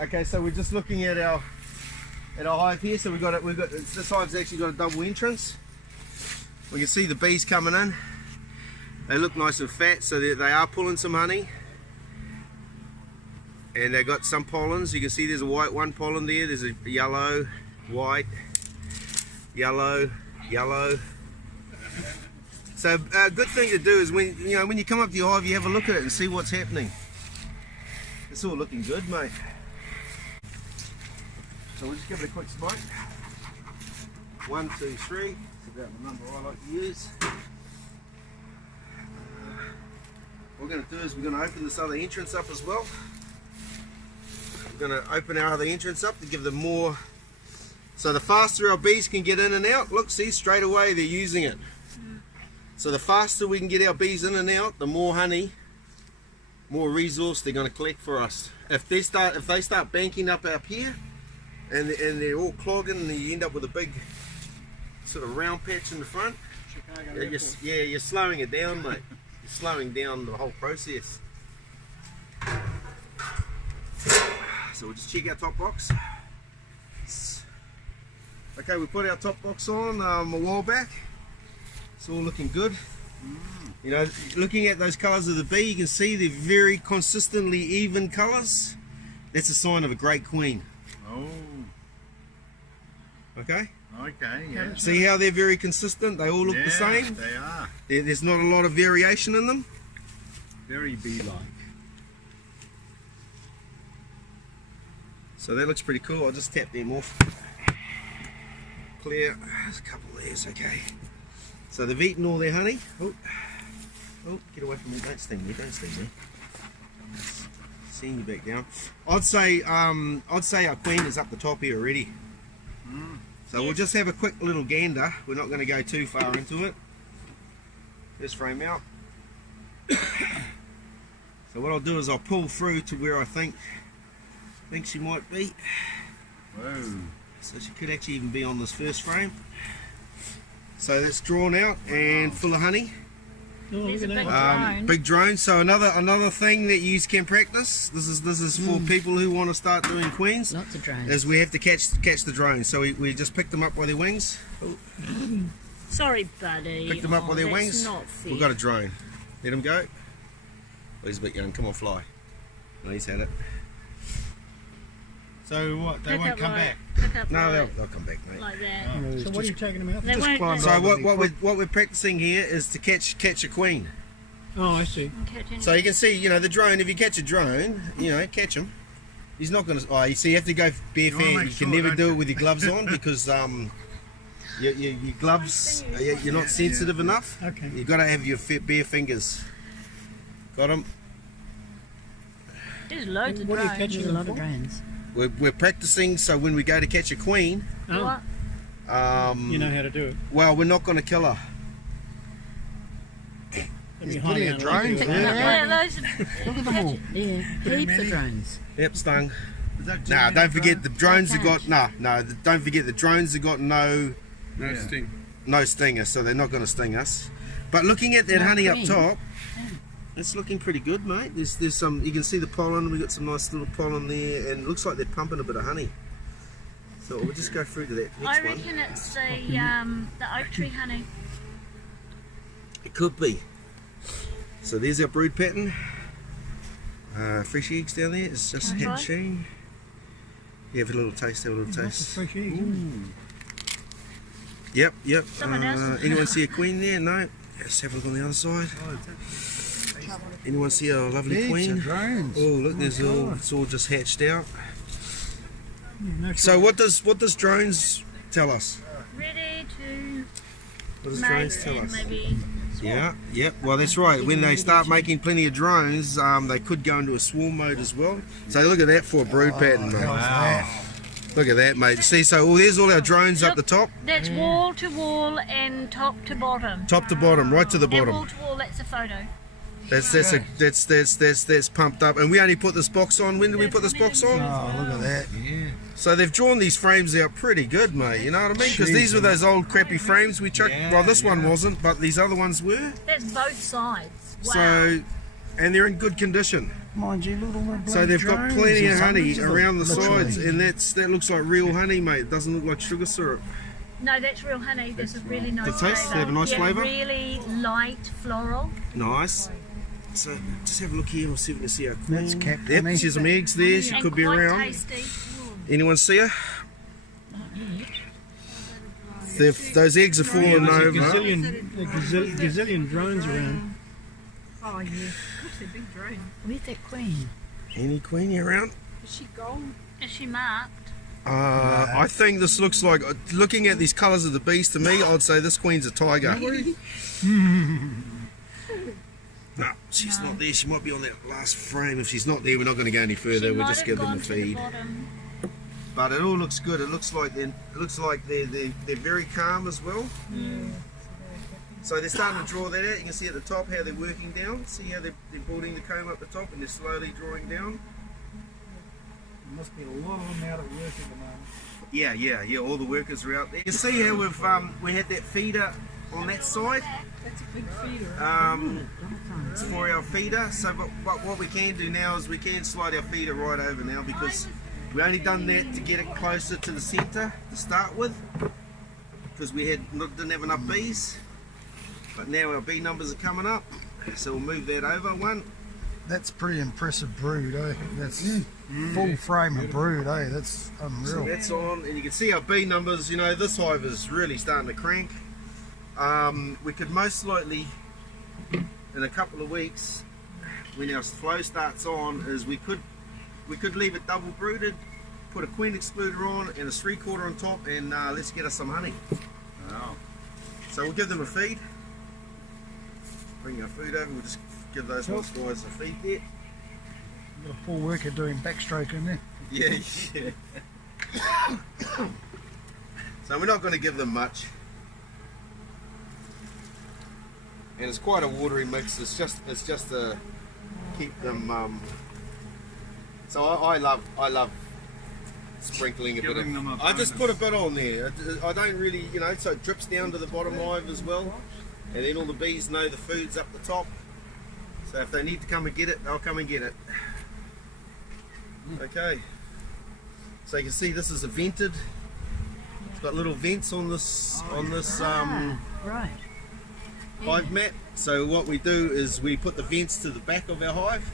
Okay, so we're just looking at our hive here. So we've got this hive's actually got a double entrance. We can see the bees coming in. They look nice and fat, so they are pulling some honey. And they've got some pollens. You can see there's a white one pollen there. There's a yellow, white, yellow, yellow. So a good thing to do is when you come up to your hive, you have a look at it and see what's happening. It's all looking good, mate. So we'll just give it a quick smoke. 1, 2, 3. That's about the number I like to use. What we're going to do is we're going to open this other entrance up as well. We're going to open our other entrance up to give them more. So the faster our bees can get in and out, look, see, straight away they're using it. So the faster we can get our bees in and out, the more honey, more resource they're going to collect for us. If they start banking up here, and they're all clogging, and you end up with a big sort of round patch in the front, you're slowing it down, mate. You're slowing down the whole process. So we'll just check our top box. Okay, we put our top box on a while back. It's all looking good. You know, looking at those colours of the bee, you can see they're very consistently even colours. That's a sign of a great queen. Oh. Okay? Okay, yeah. See how they're very consistent? They all look the same? They are. There's not a lot of variation in them. Very bee-like. So that looks pretty cool. I'll just tap them off. Clear. There's a couple there, okay. So they've eaten all their honey. Oh, get away from me. Don't sting me, don't sting me. Seeing you back down. I'd say our queen is up the top here already. So we'll just have a quick little gander. We're not going to go too far into it. First frame out. So what I'll do is I'll pull through to where I think she might be. Whoa. So she could actually even be on this first frame. So that's drawn out and full of honey. There's a big drone. Big drone. So another thing that you can practice. This is for people who want to start doing queens. Lots of drones. Is we have to catch the drones. So we just pick them up by their wings. Oh. Sorry, buddy. Pick them up by their that's wings. Not fair. We've got a drone. Let him go. Oh, he's a bit young. Come on, fly. No, he's had it. So what? They won't come back? No, they'll come back, mate. Like that. Oh, so what are you taking them out? They won't. climb So over what we're practicing here is to catch a queen. Oh, I see. So you can see, you know, the drone. If you catch a drone, you know, catch him. He's not going to. Oh, you see, you have to go barefoot. You can never do it with your gloves on because your gloves, you're not sensitive enough. Okay. You've got to have your bare fingers. Got him. There's loads of What are you drones. catching There's a lot them of for? drones. We're practicing, so when we go to catch a queen, Oh, What? you know how to do it. well, we're not going to kill her. There's plenty of drones there. Yeah, loads of. Look at them all. Yeah, heaps of drones. Yep, stung. Is that Nah, too don't many forget the drones have got Don't don't forget the drones have got no sting. stinger, so they're not going to sting us. But looking at that No honey cream. up top, it's looking pretty good, mate. There's some, you can see the pollen. We got some nice little pollen there, and it looks like they're pumping a bit of honey. So we'll just go through to that next I one. reckon it's the oak tree honey. It could be. So there's our brood pattern. Fresh eggs down there. It's just Can I try? hatching. Yeah, have a little taste. Have a little Lots of taste. fresh eggs. Yep. Someone else? Anyone see a queen there? No. Let's have a look on the other side. Anyone see a lovely Heaps queen? of drones. Oh, look, there's all. It's all just hatched out. So what does drones tell us? Ready to What does mate drones tell and us? maybe. Yeah, yep. Well, that's right. When they start making plenty of drones, they could go into a swarm mode as well. So look at that for a brood pattern, mate. Wow. Look at that, mate. See, so there's all our drones up the top, That's wall to wall and top to bottom. top to bottom, right to the And wall bottom. to wall, that's a photo. That's pumped up. And we only put this box on. When did we put this box on? Oh, look at that. Yeah. So they've drawn these frames out pretty good, mate. You know what I mean? Because these were those old crappy frames we chucked. Well, this one wasn't, but these other ones were. That's both sides. Wow. So, and they're in good condition. Mind you, look at all the So they've got drones plenty of and honey hundreds of them, around the literally. sides, and that looks like real honey, mate. It doesn't look like sugar syrup. No, that's real honey. This is really nice. The taste? flavour. They have a nice yeah, flavour? Really light floral. Nice. So just have a look here. We'll see if we can see her. That's capped Yep, honey. she's some eggs there. She and could be quite around. tasty. Anyone see her? Those eggs are falling There's a over. gazillion drones around. Oh yeah, that's a big drone. Where's that queen? Any queenie around? Is she gold? Is she marked? I think this looks like, looking at these colours of the beast, to me, I'd say this queen's a tiger. No, she's not there. She might be on that last frame. If she's not there, we're not going to go any further. She We'll might just have give them gone a to the feed. bottom. But it all looks good. It looks like they're very calm as well. So they're starting to draw that out. You can see at the top how they're working down. See how they're building the comb up the top, and they're slowly drawing down. There must be a lot of them out at work at the moment. Yeah. All the workers are out there. You see how we had that feeder on that side. That's a big feeder. It's for our feeder. So, but what we can do now is we can slide our feeder right over now, because we only done that to get it closer to the centre to start with, because we didn't have enough bees. But now our bee numbers are coming up, so we'll move that over one. That's pretty impressive brood, eh? That's full frame of brood, eh? That's So unreal. that's on, and you can see our bee numbers. You know, this hive is really starting to crank. We could most likely, in a couple of weeks, when our flow starts on, is we could leave it double brooded, put a queen excluder on and a 3/4 on top, and let's get us some honey. Wow. So we'll give them a feed. Bring our food over. We'll just give those little guys a feed there. Got a poor worker doing backstroke in there. Yeah. So we're not going to give them much, and it's quite a watery mix. It's just to keep them. So I love sprinkling a bit Giving them a of. I just put bonus. a bit on there. I don't really, so it drips down to the bottom hive as well, and then all the bees know the food's up the top. So if they need to come and get it, they'll come and get it. Okay. So you can see this is a vented. It's got little vents on this Right. hive mat. So what we do is we put the vents to the back of our hive.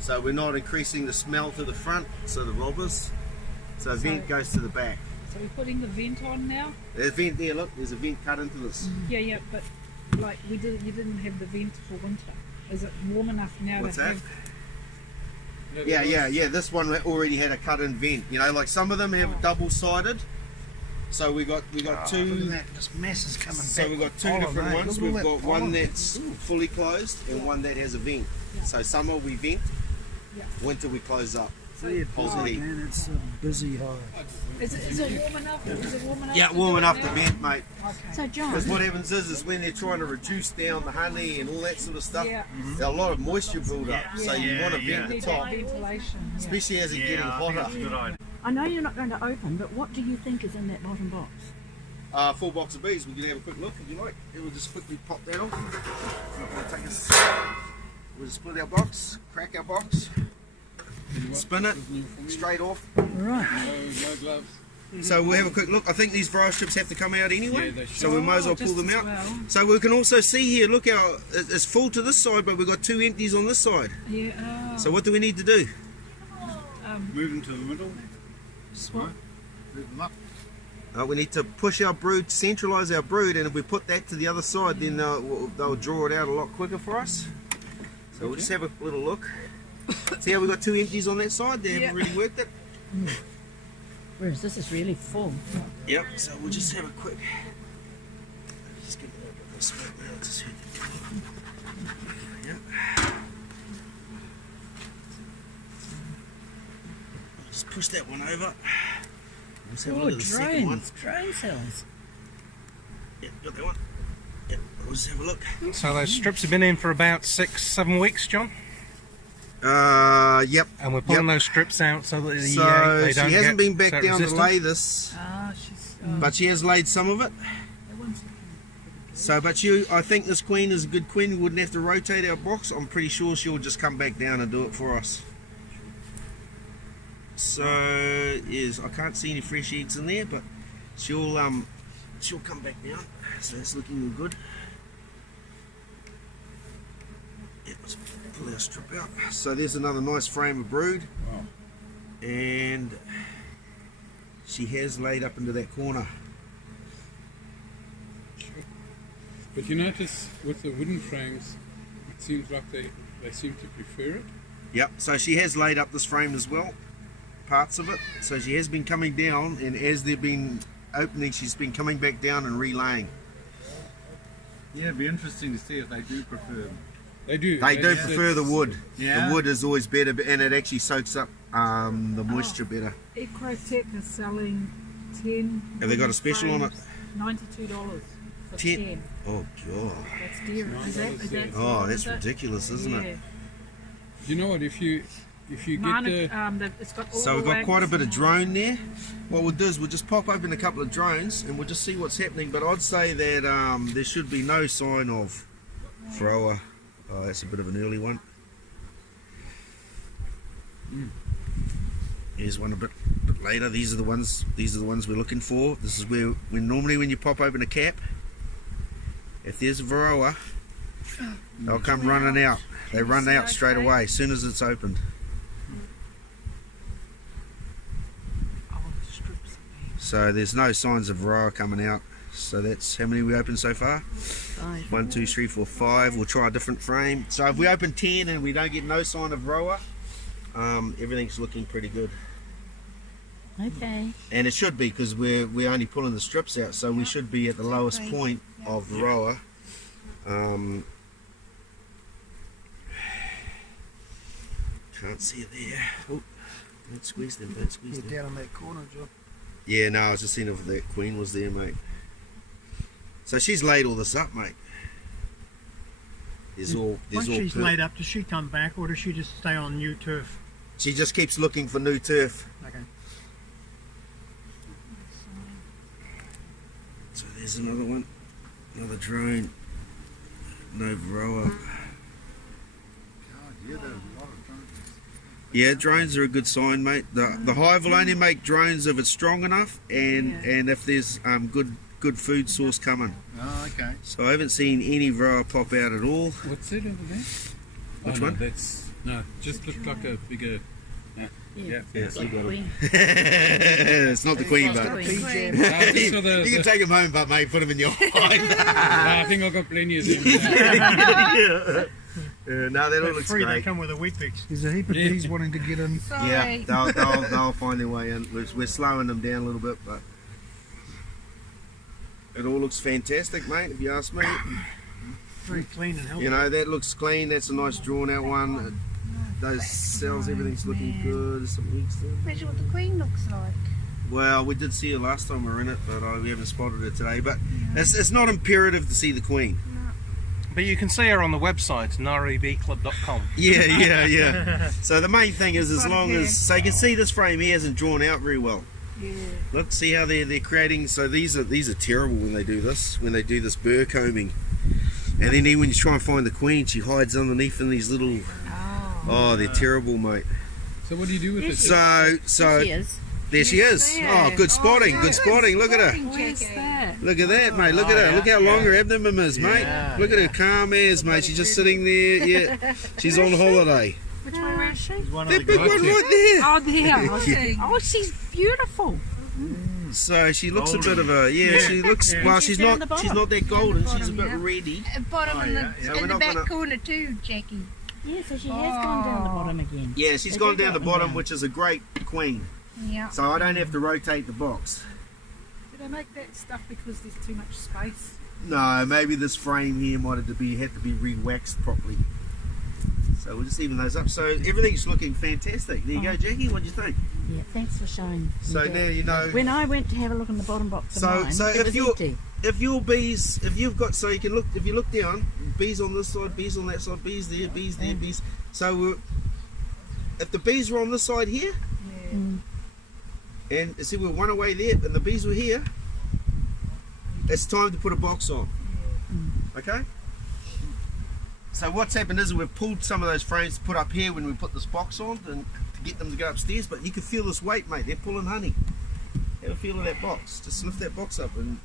So we're not increasing the smell to the front, so the robbers. So a vent goes to the back. So we're putting the vent on now? There's a vent there, look, there's a vent cut into this. Yeah, but like you didn't have the vent for winter. Is it warm enough now What's to that? have? Yeah, this one already had a cut in vent. Like some of them have double-sided. So we got Look at two. that, this mess is coming So back. we've got with two pollen, different eh? ones. Look at We've all got that one pollen. that's fully closed and one that has a vent. So summer we vent, Yeah. winter we close up. Fair Hold play, heat. man, it's a busy hive. Is it warm enough? Is it warm enough? Yeah, to warm do it enough to now? vent, mate. Okay. So John, Because what happens is when they're trying to reduce down the honey and all that sort of stuff, Yeah. there's a lot of moisture build up. So you want to vent the Need top, that ventilation. Yeah. especially as it's getting hotter. Good idea. I know you're not going to open, but what do you think is in that bottom box? Full box of bees. We can have a quick look if you like. We'll just quickly pop that off. Not gonna take us. We'll just split our box, crack our box, spin it straight off. Right. No gloves. So we'll have a quick look. I think these Veroa strips have to come out anyway, Yeah, they should. so we might as well Oh, pull them just out. as well. So we can also see here, look how it's full to this side, but we've got two empties on this side. Yeah. Oh. So what do we need to do? Move them to the middle. What? Move them up. We need to push our brood, centralise our brood, and if we put that to the other side, then they'll draw it out a lot quicker for us. So we'll just have a little look. See how we've got two empties on that side? They haven't really worked it. Whereas this is really full. Yep, so we'll just have a quick. Just get a look at this bit now. Just yep. Just push that one over. Let's have a Oh, look at the second one. drone cells. Yep, got that one. Yep, we'll just have a look. So those strips have been in for about 6-7 weeks, John, Yep. and we're pulling those strips out so that they So don't she hasn't get been back so down to resistant. lay this, Ah, she's. but she has laid some of it. That one's looking So, but I think this queen is a good queen. We wouldn't have to rotate our box. I'm pretty sure she'll just come back down and do it for us. So, I can't see any fresh eggs in there, but she'll come back down. So that's looking good. Yeah, let's pull our strip out. So there's another nice frame of brood. Wow. And she has laid up into that corner. But you notice with the wooden frames, it seems like they seem to prefer it. Yep, so she has laid up this frame as well, parts of it. So she has been coming down, and as they've been opening, she's been coming back down and relaying. Yeah, it'd be interesting to see if they do prefer them. They do. They do prefer the wood. Yeah. The wood is always better, and it actually soaks up the moisture better. Ecrotech is selling 10. Have they got a special on it? $92 for 10. 10. Oh god. That's dear. Is that Oh, that's is it? ridiculous, isn't Yeah. it? You know what? If you Mine, get the it's got all So we've the got quite a wax bit of and- drone there. What we'll do is we'll just pop open a couple of drones and we'll just see what's happening. But I'd say that there should be no sign of Veroa. Oh, that's a bit of an early one. Here's one a bit later. These are the ones we're looking for. This is where normally when you pop open a cap, if there's a Veroa, they'll come running out. They run out straight away as soon as it's opened. So there's no signs of Veroa coming out. So that's how many we opened so far? 5. 1, 2, 3, 4, 5. We'll try a different frame. So if we open 10 and we don't get no sign of Veroa, everything's looking pretty good. Okay. And it should be, because we're only pulling the strips out, so we should be at the lowest point of Veroa. Can't see it there. Oh, don't squeeze them, don't squeeze them. Down in that corner, Joe. Yeah, no, I was just seeing if that queen was there, mate. So she's laid all this up, mate. Once she's laid up, does she come back or does she just stay on new turf? She just keeps looking for new turf. Okay. So there's another one, another drone. No Veroa. Yeah, drones are a good sign, mate. The hive will only make drones if it's strong enough and if there's good food source coming. Oh, okay. So I haven't seen any Veroa pop out at all. what's it over there? Which no, one? That's just looked like a bigger. Yeah. Yeah, Like got it. queen. It's not the queen, but Queen. I just saw the- you can take them home, but mate, put them in your hive. I think I've got plenty of them. No, that all looks Free, they great. come with a wheat bix. There's a heap of Yeah. bees wanting to get in. Yeah, they'll find their way in. We're slowing them down a little bit, but it all looks fantastic, mate, if you ask me. Very clean and healthy. You know, that looks clean. That's a nice drawn out one. Those cells, everything's looking good. There's some eggs there. Imagine what the queen looks like. Well, we did see her last time we were in it, but we haven't spotted her today. But it's not imperative to see the queen. But you can see her on the website, narebclub.com. Yeah. So the main thing is, as long as, so you can see this frame here hasn't drawn out very well. Yeah. Look, see how they're creating. So these are terrible when they do this. When they do this burr combing, and then when you try and find the queen, she hides underneath in these little. Oh, they're terrible, mate. So what do you do with it? So She is. there she is. Oh, good spotting, good spotting. Look at her. Where's that? Look at that, mate. Look at her. Look how long her abdomen is, mate. Yeah, Look at her calm as, mate. She's just sitting there. Yeah, she's on holiday. Which way is she? There's one That of big the one right there. Oh, there. I see. Oh, she's beautiful. So she looks a bit of a She looks well. She's down the not. bottom. She's not that golden. She's a bit yeah. reddy. Bottom in the, So we're in the not back gonna- corner too, Jackie. Yeah, so she has gone down the bottom again. Yeah, she's They gone do down the go bottom, down. which is a great queen. Yeah. So I don't have to rotate the box. Do they make that stuff because there's too much space? No, maybe this frame here might have to be re-waxed properly. So we'll just even those up. So everything's looking fantastic. There you go, Jackie. What do you think? Yeah, thanks for showing me So that. now you know. When I went to have a look in the bottom box of So- mine, so it if was you're- empty. If your bees, if you've got, so you can look, if you look down, bees on this side, bees on that side, bees there, bees. So if the bees were on this side here, Yeah. and see we're one away there, and the bees were here, it's time to put a box on. Okay? So what's happened is we've pulled some of those frames to put up here when we put this box on and to get them to go upstairs, but you can feel this weight, mate. They're pulling honey. Have a feel of that box. Just lift that box up and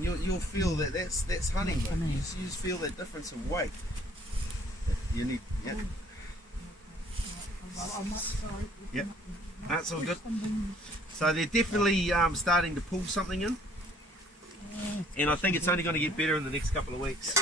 you'll feel that that's honey, mate. You just feel that difference in weight. You need, yeah. Yep. That's all good. So they're definitely starting to pull something in, and I think it's only going to get better in the next couple of weeks.